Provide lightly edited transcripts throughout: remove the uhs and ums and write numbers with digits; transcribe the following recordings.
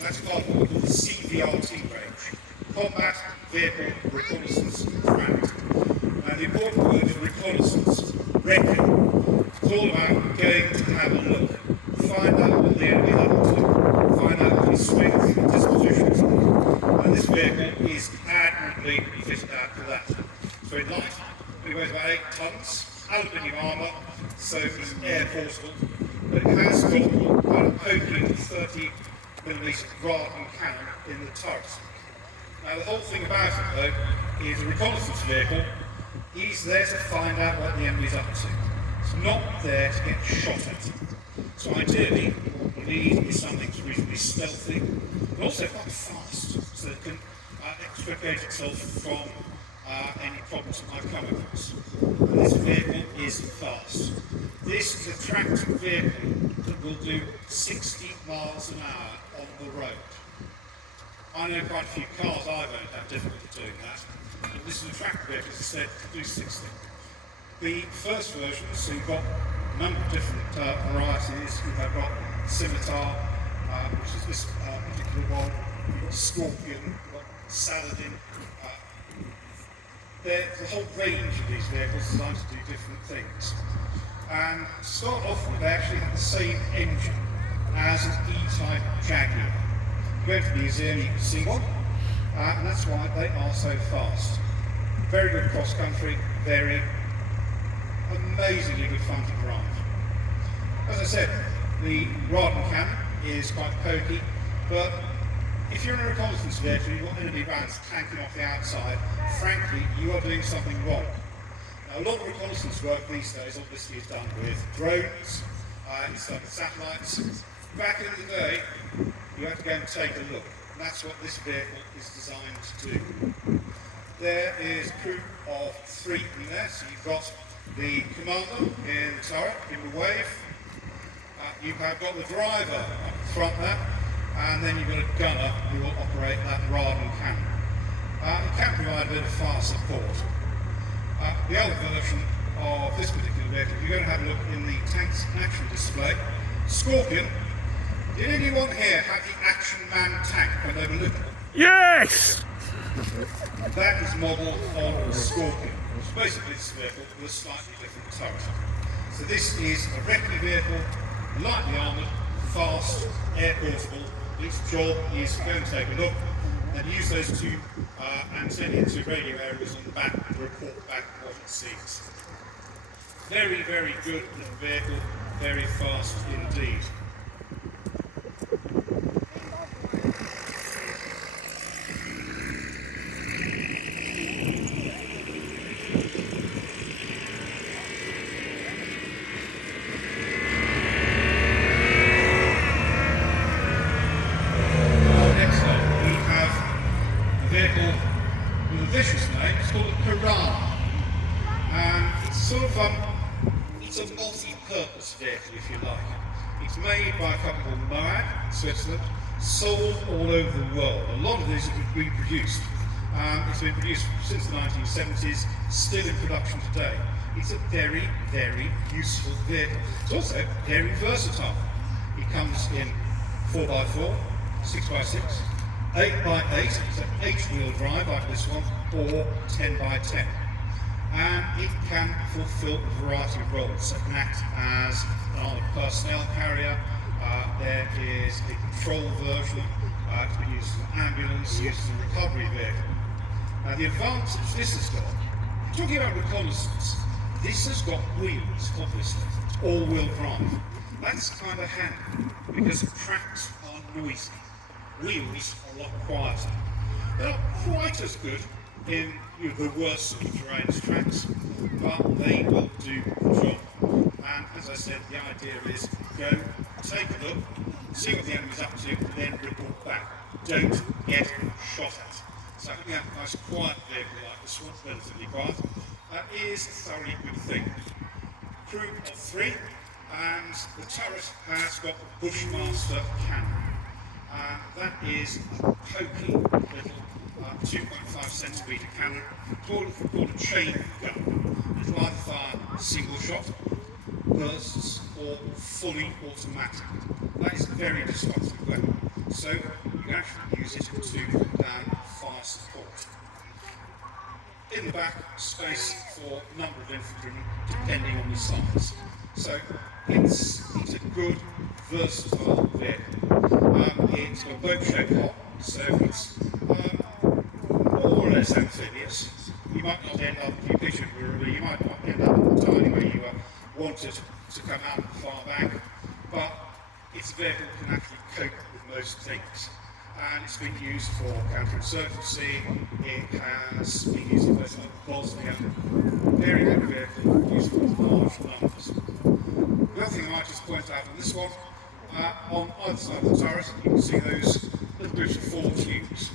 That's called the CVRT range, Combat Vehicle Reconnaissance Tract. Now the important word is reconnaissance, recon. It's all about going to have a look, find out what the enemy is up to, find out his strengths and dispositions. And this vehicle is admirably fitted out for that. It's very light, it weighs about 8 tons, aluminium armour, so it's air forceable, but it has got about a potent 30mm Bovington cannon in the turret. Now the whole thing about it though is a reconnaissance vehicle. He's there to find out what the enemy's up to. It's not there to get shot at. So ideally what you need is something that's reasonably stealthy, but also quite fast, so it can extricate itself from any problems it might come across. And this vehicle is fast. This is a tracked vehicle that will do 60 miles an hour on the road. I know quite a few cars I don't have difficulty doing that, but this is a tracked vehicle, as I said, to do 60. The first version, so you've got a number of different varieties. You've got Scimitar, which is this particular one. You've got Scorpion, you've got Saladin. There's a whole range of these vehicles designed to do different things. And to start off with, they actually have the same engine as an E-type Jaguar. You go to the museum, you can see one, and that's why they are so fast. Very good cross country, very amazingly good fun to drive. As I said, the Radon cannon is quite pokey, but if you're in a reconnaissance vehicle, you've got enemy bands tanking off the outside, frankly, you are doing something wrong. Now, a lot of reconnaissance work these days obviously is done with drones, it's done with satellites. Back in the day, you had to go and take a look. And that's what this vehicle is designed to do. There is a crew of 3 in there, so you've got the commander in the turret, in the wave. You have got the driver up front there, and then you've got a gunner who will operate that Radon cannon. It can provide a bit of fire support. The other version of this particular vehicle, you're going to have a look in the tanks action display. Scorpion. Did anyone here have the Action Man tank when they were little? Yes! That is modelled on the Scorpion, which is basically this vehicle with a slightly different turret. So this is a recce vehicle, lightly armoured, fast, air portable. Its job is to go and take a look and use those 2 antennae to radio areas on the back to report back what it sees. Very, very good little vehicle, very fast indeed. Vicious name, it's called a Piranha, and it's sort of it's a multi-purpose vehicle, if you like. It It's made by a company called Moab in Switzerland, sold all over the world. A lot of these have been reproduced. It's been produced since the 1970s, still in production today. It's a very, very useful vehicle. It's also very versatile. It comes in 4x4, 6x6, 8x8, so 8-wheel drive like this one, or 10x10. And it can fulfill a variety of roles. It can act as an armoured personnel carrier. There is a patrol version. It can be used as an ambulance, used as a recovery vehicle. Now the advantage this has got, talking about reconnaissance, this has got wheels, obviously. It's all-wheel drive. That's kind of handy because tracks are noisy. Wheels are a lot quieter. They're not quite as good in the worst sort of terrain as tracks, but they will do the job. And as I said, the idea is go, take a look, see what the enemy's up to, and then report back. Don't get shot at. So having a nice quiet vehicle like this one, relatively quiet, is a thoroughly good thing. Crew of 3, and the turret has got the Bushmaster cannon. That is a pokey little 2.5 centimetre cannon, called a chain gun. It'll either fire single shot, bursts, or fully automatic. That is a very destructive weapon. So you can actually use it to put down fire support. In the back, space for a number of infantrymen, depending on the size. So it's a good, versatile vehicle. It's got a boat-shaped hull, so it's more or less amphibious. You might not end up, if you picture it, you might not end up entirely where you want it to come out far back, but it's a vehicle that can actually cope with most things. And it's been used for counterinsurgency, it has been used in places like Bosnia. Very good vehicle, used for large numbers. The other thing I might just point out on this one, on either side of the turret, you can see those little bits of 4 tubes.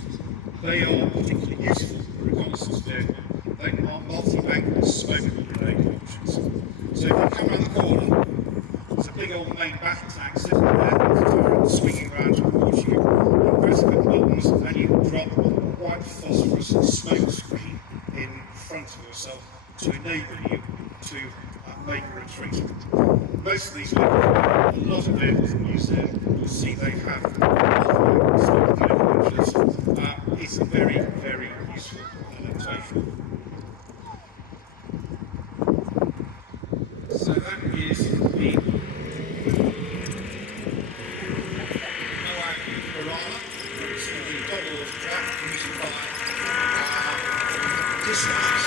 They are particularly useful for reconnaissance vehicle. They are multi-bank smoke grenade options. So if you come around the corner, there's a big old main battle tank sitting there, with the turret swinging around towards you. You press a couple buttons and you drop a white phosphorus smoke screen in front of yourself to enable you to make a retreat. Most of these vehicles, a lot of vehicles in use there, you'll see they have smoke grenade launchers. It's a very, very useful adaptation. So that is the Moab Piranha. It's the double draft used by dispatch.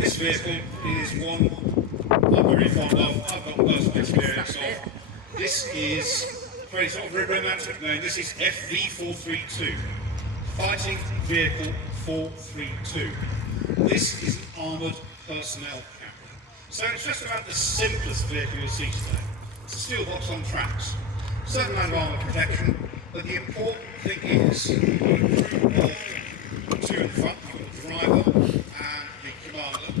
This vehicle is one I'm very fond of. I've got personal experience of. This is very sort of romantic name. This is FV432, Fighting Vehicle 432. This is an armoured personnel carrier. So it's just about the simplest vehicle you'll see today. It's a steel box on tracks. Certain amount of armour protection, but the important thing is you've got a crew of 2 in front, you've got the driver and the commander,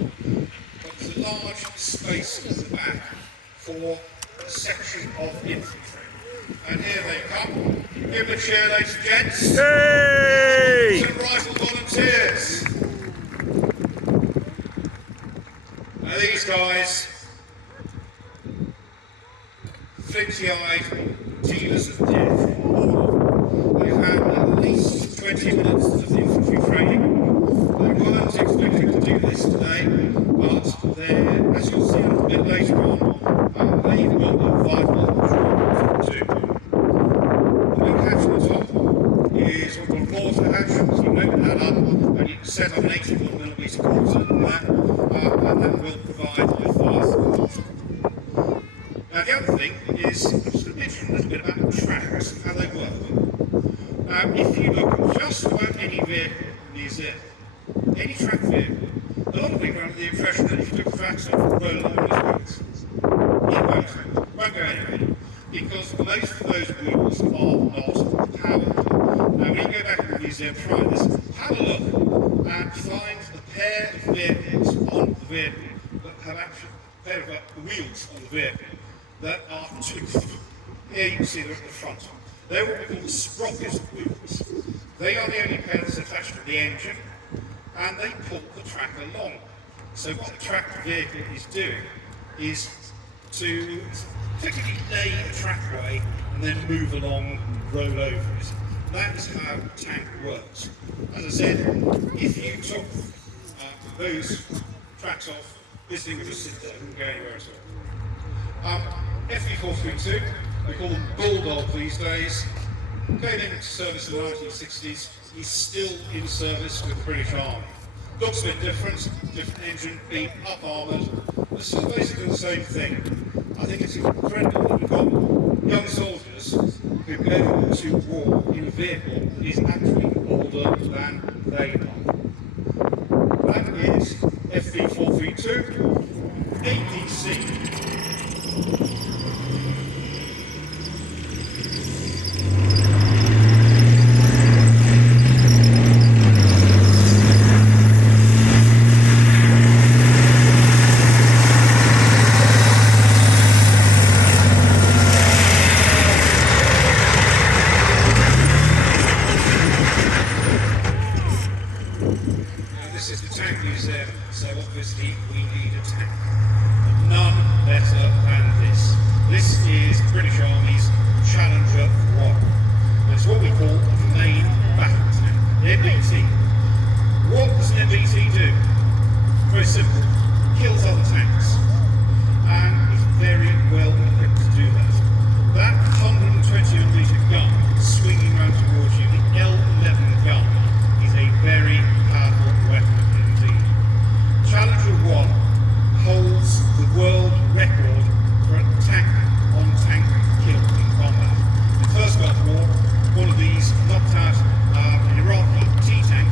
but there's a large space at the back for a section of infantry. And here they come. Give them a cheer, ladies and gents. Hey! Some rifle volunteers. Now these guys, flinty-eyed dealers of death. They've had at least 20 minutes of infantry training. They weren't expecting to do this today, but they're, as you'll see a little bit later on, they've got a vital job to do. The big hatch on the top is what we'll call a mortar hatch, so you open that up and you can set up an 84mm mortar in that, and that will provide a fire support. Now the other thing is, I'm just going to mention a little bit about the tracks and how they work. If you look at just about any vehicle in the museum, any track vehicle, a lot of people are under the impression that if you took the tracks off and roll them on his wheels, it won't go anywhere, because most of those wheels are not powered. Now when you go back to the please don't try this, have a look and find the pair of vehicles on the vehicle that have actually, pair of wheels on the vehicle that are toothed. Here you can see them at the front. They're what we call sprocket wheels. They are the only pair that's attached to the engine, and they pull the track along. So what the tracked vehicle is doing is to effectively lay a trackway and then move along and roll over it. That is how the tank works. As I said, if you took those tracks off, this thing would just sit there, it wouldn't go anywhere at all. FV432, we call them Bulldog these days, came into service in the 1960s, he's still in service with the British Army. Looks a bit different engine, being up armoured, but still basically the same thing. I think it's incredible that we've got young soldiers who go to war in a vehicle that is actually older than they are. That is FV432 APC. This is the tank museum, so obviously we need a tank. But none better than this. This is British Army's Challenger 1. It's what we call a main battle tank, the MBT. What does an MBT do? Very simple. Kills other tanks. And it's very well equipped to do that. That 120mm gun swinging round towards you, the L11 gun, is a very powerful weapon indeed. Challenger 1 holds the world record for a tank-on-tank kill in combat. In the First Gulf War, one of these knocked out an Iraqi T-tank,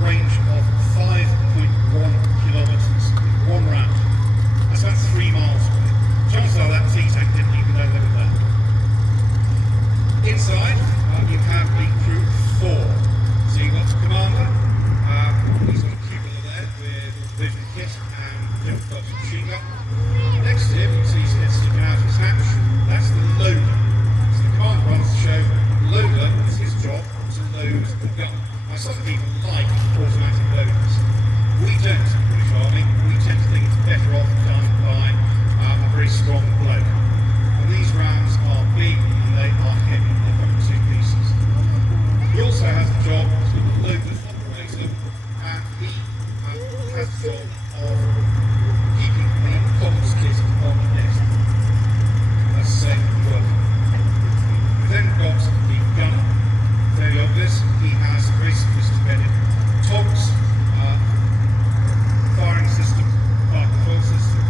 range of 5.1 kilometres in one round. That's about 3 miles away. Chances are that T-tank didn't even know they were there. Inside, you have a crew of 4. So you've got the commander, he's got a cupola there with vision kit and different types of machine gun. Next to him, you see his head sticking out of his hatch, that's the loader. So the commander runs the show, the loader is his job to load the gun. Now some people like automatic loaders. We don't in the British Army, we tend to think it's better off done by a very strong bloke. And these rounds are big and they are heavy, they're going to 2 pieces. He also has a job as a loader operator, and he has the job of keeping the comms kit on the desk. That's safe work. We've then got the gunner. Very obvious, he has a very sophisticated togs, firing system, fire control system.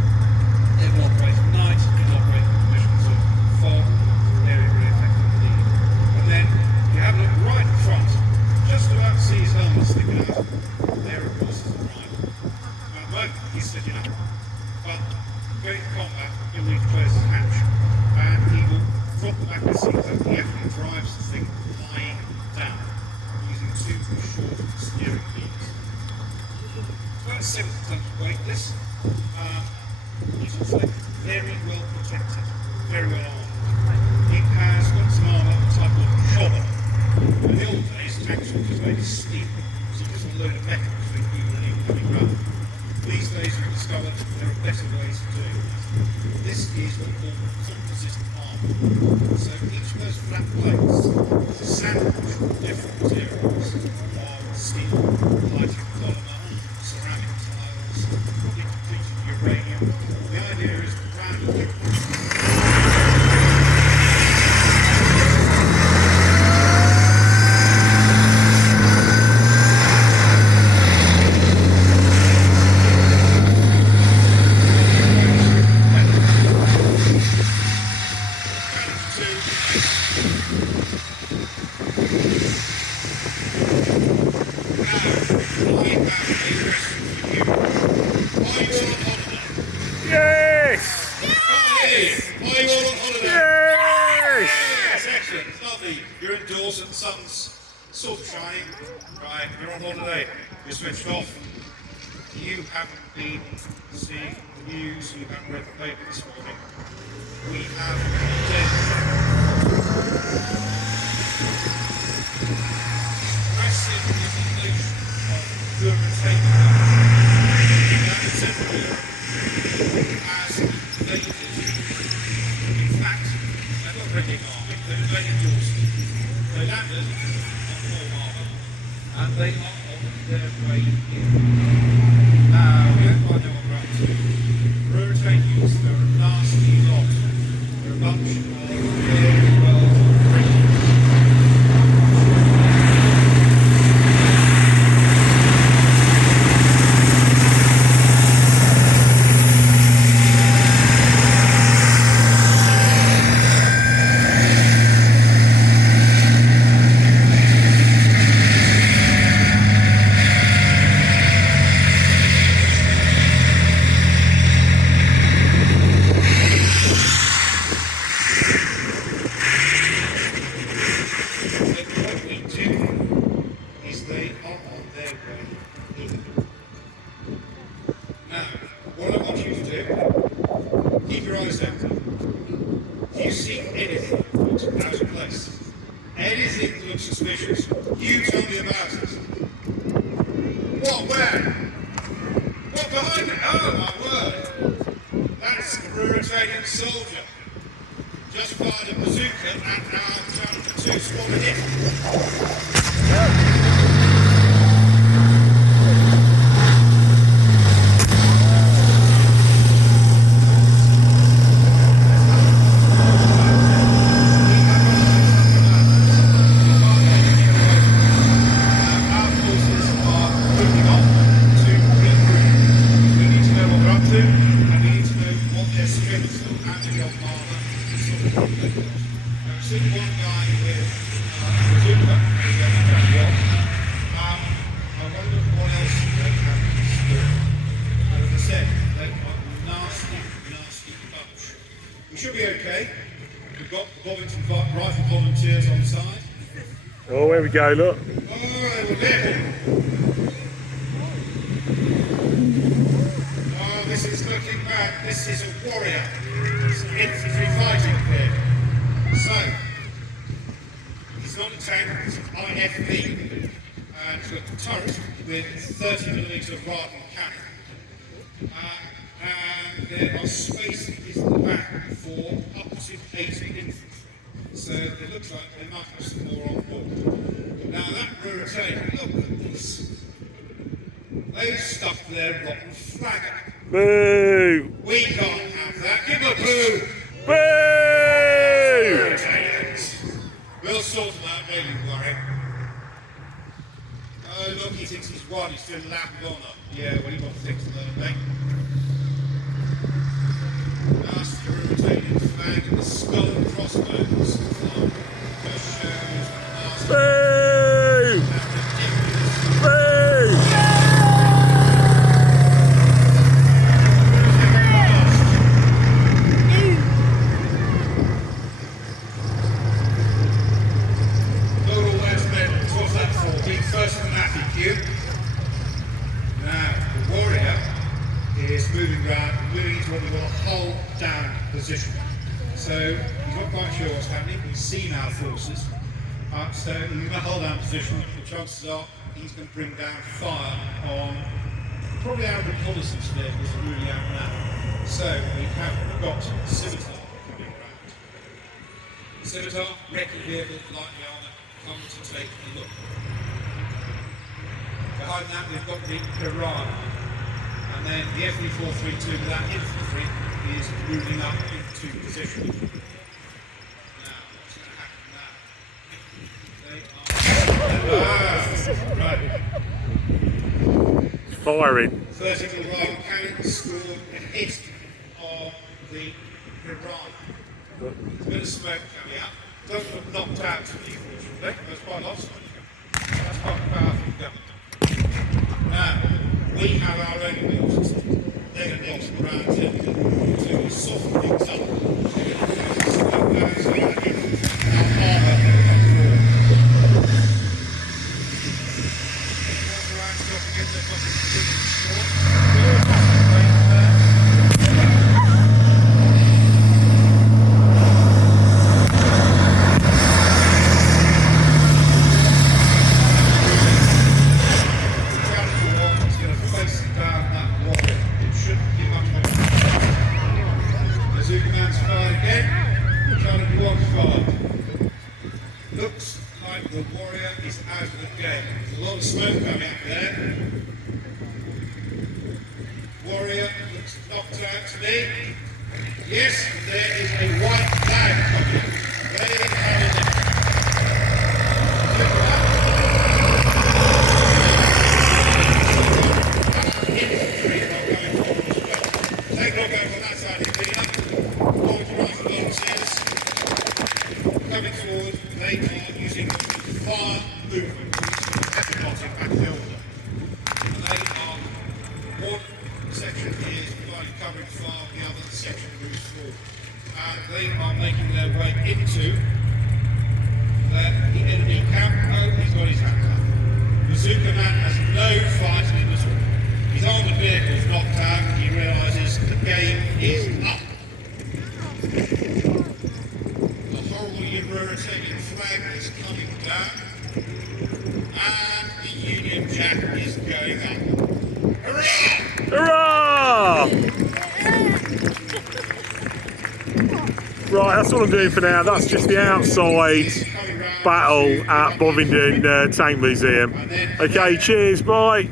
It will operate at night, it will operate in conditions of fog, very, very effective indeed. And then you have a look right in front, just about see his helmet sticking out. There, of course, is the driver. Now, at the moment, he's sitting up, but going to combat, he'll need to close his hatch, and he will drop the back of the seat. He actually drives the thing lying down, using 2 short steering wheels. It's about 70 tons of weight, this. It's also very well protected, very well armed. It has got some armour, a type of chopper. In the old days, tanks were just made of steel, so just a load of metal between you and him coming round. These days we've discovered there are better ways of doing it. This is what we call composite armour. So each of those flat plates is a sandwich of different materials. Steel, lighting polymer, ceramic tiles, depleted uranium. The idea is to round sort of shiny. Right, we're on holiday. We're switched off. You haven't been seeing the news, you haven't read the paper this morning. We have massive inundation of irritating that essentially has invaded. In fact, they're not bringing army, they've invaded Dorset. They landed on Paul Harbour and they are on their way in. Now, we don't quite know what we're up to. Ruritanians, they're a nasty lot. They're a bunch of very well drinking. Keep your eyes open. If you see anything that looks out of place, anything that looks suspicious, you tell me about it. What, where? What, behind it? Oh, my word. That's a Ruritanian soldier. Just fired a bazooka at our chapter 2 squad of hit. We should be okay. We've got the Bovington rifle volunteers on side. Oh, there we go, look. Oh, they were there. Oh, this is looking bad. This is a warrior. It's infantry fighting here. So, it's not a tank, it's an IFV. And it's got a turret with 30mm Radon cannon. And there are spaces in the back for up to 80 infantry. So it looks like they might have some more on board. Now that Ruritanian, look at this. They've stuck their rotten flag up. Boo! We can't have that. Give a boo! Boo! Ruritanians. We'll sort them out, don't you worry. Oh look, he thinks he's won, he's still laughing on them. Yeah, well, you've got to fix another thing. That's the Ruritanian flag and the skull and crossbones flag. Just shows the Boo! Boo! Total West Midlands, what's that for? Being first in the attitude. Now, the warrior is moving around, moving into what we call a hold down position. So he's not quite sure what's happening. He's seen our forces. So he's in a hold down position. The chances are he's going to bring down fire on probably our reconnaissance vehicles are really out now. So we have got Scimitar coming around. Scimitar, wrecking vehicle, lightly armoured, come to take a look. Behind that we've got the Piranha. And then the FV432 with that infantry is moving up into position. Now, what's going to happen now? Right. Firing. 30mm rifle cannon scored a hit on the Piranha. There's a bit of smoke coming up. Don't look knocked out to me, fortunately. There's quite a lot of smoke coming. That's quite a powerful gun. Now, we have our own wheels. They're going to be opting around to soften things up. They're going to use our armour. out of the game. There's a lot of smoke coming up there. Warrior looks knocked out to me. Yes, there is a white flag coming. They are in the infantry not going forward as well. Take a look over on that side of the arena. Forward rifle volunteers coming forward. They are using fire movement, which is not in back elder. They are one section is providing covering fire, the other section moves forward. And they are making their way into the enemy camp. Oh, he's got his hand up. Bazooka Man has no fighting in this one. His armoured vehicle is knocked out. He realises the game is up. The horrible Eurasian flag is coming down. And the Union Jack is going up. Hurrah! Hurrah! Right, that's all I'm doing for now. That's just the outside battle at Bovington Tank Museum. Okay, cheers, bye.